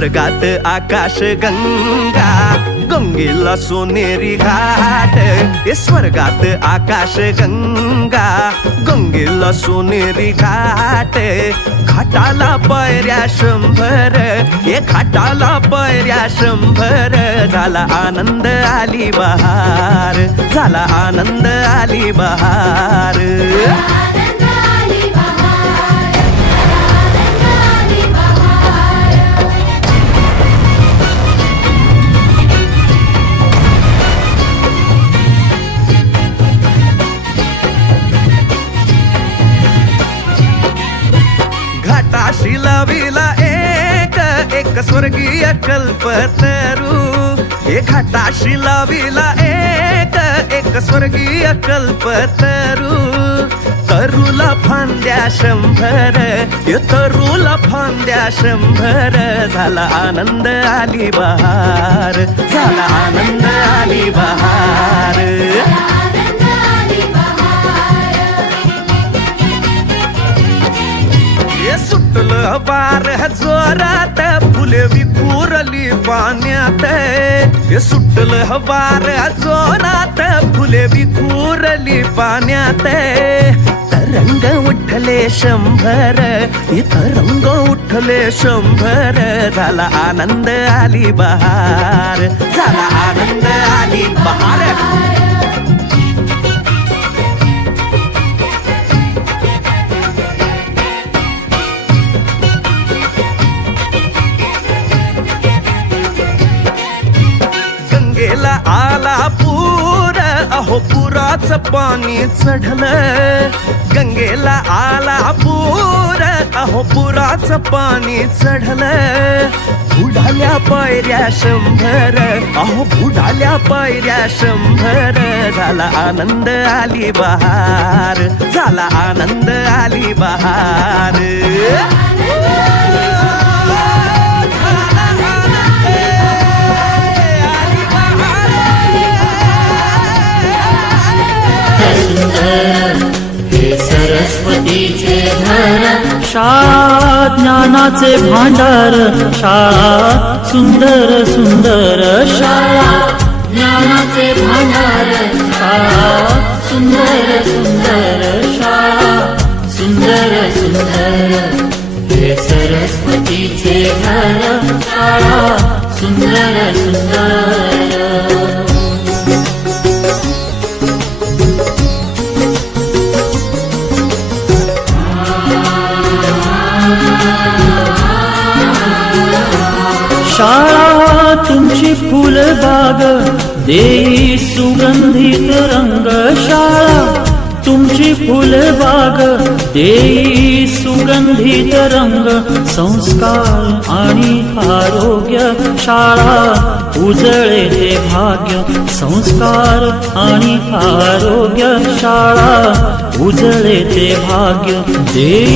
स्वर्गात आकाश गंगा, गंगेला सोनेरी घाट. हे स्वर्गात आकाश गंगा, गंगेला सोनेरी घाट. घाटाला पायऱ्या 100, हे घाटाला पायऱ्या 100. झाला आनंद आली बहार, झाला आनंद आली बहार. घाटाशी लाविला एक स्वर्गीय कल्पतरू. हे घाटाशी लाविला एक स्वर्गीय कल्पतरू. तरूला फांद्या 100, हे तरूला फांद्या 100. झाला आनंद आली बहार, झाला आनंद आली बहार. सुटलं वार जोरात, फुले विखुरली पाण्यात. हे सुटलं वार जोरात, फुले विखुरली पाण्यात. तरंग उठले 100, हे तरंग उठले 100. झाला आनंद आली बहार, झाला आनंद आली बहार. गंगेला आला पूर, अहो पुराचं पाणी चढलं. गंगेला आला पूर, अहो पुराचं पाणी चढलं. बुडाल्या पायऱ्या 100, अहो बुडाल्या पायऱ्या 100. झाला आनंद आली बहार, झाला आनंद आली बहार. हे सरस्वतीचे घर, शाळा ज्ञानाचे भांडार. शाळा सुंदर सुंदर, शाळा ज्ञानाचे भांडार. शाळा सुंदर सुंदर, शाळा सुंदर सुंदर. हे सरस्वतीचे घर, शाळा सुंदर सुंदर. शाळा तुमची फुलबाग, देई सुगंधित रंग. शाळा तुमची फुलबाग, देई सुगंधित रंग. संस्कार आणि आरोग्य, शाळा उजळे ते भाग्य. संस्कार आणि आरोग्य, शाळा उजळे ते भाग्य. देई